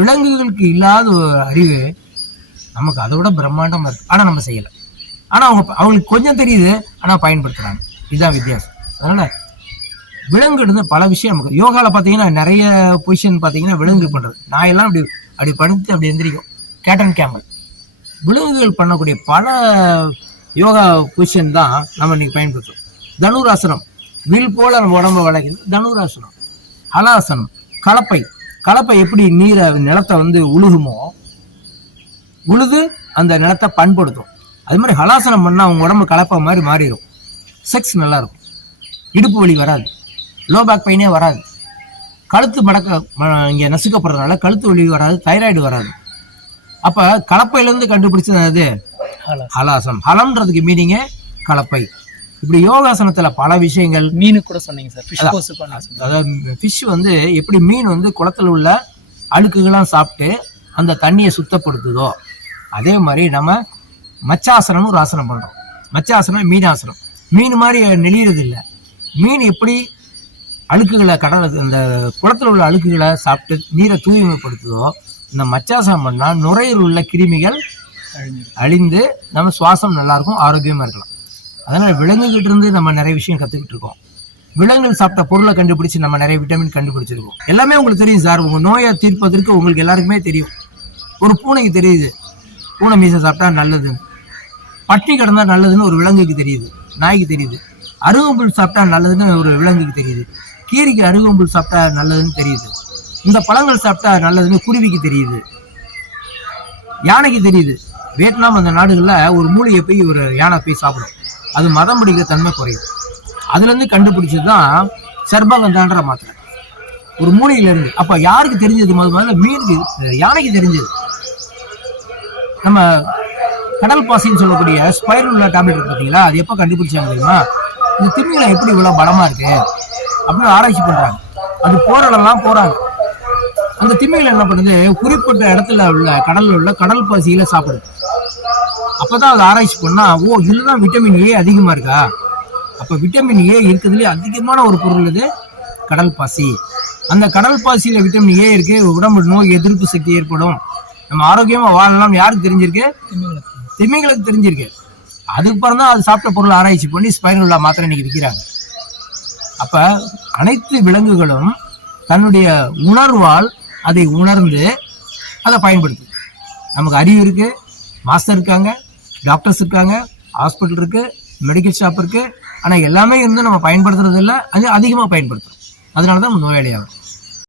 விலங்குகளுக்கு இல்லாத ஒரு அறிவு நமக்கு அதை விட பிரம்மாண்டமா இருக்கு. ஆனா நம்ம செய்யலை. ஆனா அவங்களுக்கு கொஞ்சம் தெரியுது, ஆனா பயன்படுத்துறாங்க. இதுதான் வித்தியாசம். அதனால விலங்கு இருந்து பல விஷயம் நமக்கு யோகால பாத்தீங்கன்னா நிறைய பொசிஷன் பாத்தீங்கன்னா விலங்கு பண்றது. நான் எல்லாம் அப்படி அப்படி படுத்து அப்படி எந்திரிக்கும். கேட்டன் கேமல் விலங்குகள் பண்ணக்கூடிய பல யோகா பொசிஷன் தான் நம்ம இன்னைக்கு பயன்படுத்துறோம். தனுராசனம் வில் போல நம்ம உடம்ப வளைக்கிறது தனுராசனம். ஹலாசனம் கலப்பை. கலப்பை எப்படி நீரை நிலத்தை உழுகுமோ உழுது அந்த நிலத்தை பண்படுத்தும். அது மாதிரி ஹலாசனம் பண்ணா அவங்க உடம்பு கலப்பை மாதிரி மாறிடும். செக்ஸ் நல்லா இருக்கும். இடுப்பு வலி வராது. லோ பேக் பெயினே வராது. கழுத்து மடக்க இங்கே நசுக்கப்படுறதுனால கழுத்து வலி வராது. தைராய்டு வராது. அப்ப கலப்பையிலேருந்து கண்டுபிடிச்சது அது ஹலாசனம். ஹலம்ன்றதுக்கு மீனிங்கே கலப்பை. இப்படி யோகாசனத்துல பல விஷயங்கள். மீனு கூட சொன்னீங்க சார். அதாவது ஃபிஷ் எப்படி மீன் குளத்துல உள்ள அழுக்குகள்லாம் சாப்பிட்டு அந்த தண்ணியை சுத்தப்படுத்துதோ அதே மாதிரி நம்ம மச்சாசனம்னு ஒரு ஆசனம் பண்றோம். மச்சாசனம் மீனாசனம். மீன் மாதிரி நெளியறது இல்லை. மீன் எப்படி அழுக்குகளை அந்த குளத்துல உள்ள அழுக்குகளை சாப்பிட்டு நீரை தூய்மைப்படுத்துதோ இந்த மச்சாசனம் பண்ணா நுரையில் உள்ள கிருமிகள் அழிந்து நம்ம சுவாசம் நல்லா இருக்கும், ஆரோக்கியமா இருக்கலாம். அதனால விலங்குகிட்ட இருந்து நம்ம நிறைய விஷயம் கத்துக்கிட்டு இருக்கோம். விலங்குகள் சாப்பிட்ட பொருளை கண்டுபிடிச்சு நம்ம நிறைய விட்டமின் கண்டுபிடிச்சிருக்கோம். எல்லாமே உங்களுக்கு தெரியும் சார். உங்க நோயை தீர்ப்பதற்கு உங்களுக்கு எல்லாருக்குமே தெரியும். ஒரு பூனைக்கு தெரியுது பூனை மீசை சாப்பிட்டா நல்லது, பட்டி கிடந்தா நல்லதுன்னு ஒரு விலங்குக்கு தெரியுது, நாய்க்கு தெரியுது. அருகம்புல் சாப்பிட்டா நல்லதுன்னு ஒரு விலங்குக்கு தெரியுது. கீரிக்கு அருகம்புல் சாப்பிட்டா நல்லதுன்னு தெரியுது. இந்த பழங்கள் சாப்பிட்டா நல்லதுன்னு குருவிக்கு தெரியுது, யானைக்கு தெரியுது. வியட்நாம் அந்த நாடுகள்ல ஒரு மூலிகை போய் ஒரு யானை போய் சாப்பிடும், அது மதம் பிடிக்கிற தன்மை குறையும். அதுல இருந்து கண்டுபிடிச்சதுதான் சர்பகந்தான்ற மாத்திரை ஒரு மூலிகையில இருந்து. அப்ப யாருக்கு தெரிஞ்சது? முதல்ல மீனுக்கு, யானைக்கு தெரிஞ்சது. நம்ம கடல் பாசின்னு சொல்லக்கூடிய ஸ்பைருலா டேப்லெட் பார்த்தீங்களா, அது எப்போ கண்டுபிடிச்சாங்க தெரியுமா? இந்த திமிங்கலம் எப்படி இவ்வளவு பலமா இருக்கு அப்படின்னு ஆராய்ச்சி பண்றாங்க. அது போற இடம்லாம் போறாங்க. அந்த திமிங்கலம் என்ன பண்ணுது? குறிப்பிட்ட இடத்துல உள்ள கடல்ல உள்ள கடல் பாசியில சாப்பிடுது. அப்பதான் அது ஆராய்ச்சி பண்ணா, ஓ இதுலதான் விட்டமின் ஏ அதிகமா இருக்கா. அப்ப விட்டமின் ஏ இருக்கிறதுலே அதிகமான ஒரு பொருள் இது கடல் பாசி. அந்த கடல் பாசியில விட்டமின் ஏ இருக்கு. உடம்பு நோய் எதிர்ப்பு சக்தி ஏற்படும், நம்ம ஆரோக்கியமா வாழலாம். யாருக்கு தெரிஞ்சிருக்கு? திமிங்களுக்கு தெரிஞ்சிருக்கு. அதுக்கப்புறம் தான் அது சாப்பிட்ட பொருள் ஆராய்ச்சி பண்ணி ஸ்பைருலா மாத்திரை இன்னைக்கு விற்கிறாங்க. அப்ப அனைத்து விலங்குகளும் தன்னுடைய உணர்வால் அதை உணர்ந்து அதை பயன்படுத்து. நமக்கு அறிவு இருக்கு, மாஸ்டர் இருக்காங்க, டாக்டர்ஸ் இருக்காங்க, ஹாஸ்பிட்டல் இருக்கு, மெடிக்கல் ஷாப் இருக்கு. ஆனா எல்லாமே நம்ம பயன்படுத்துறது இல்லை, அது அதிகமா பயன்படுத்துறோம். அதனாலதான் நோயாளி ஆகும்.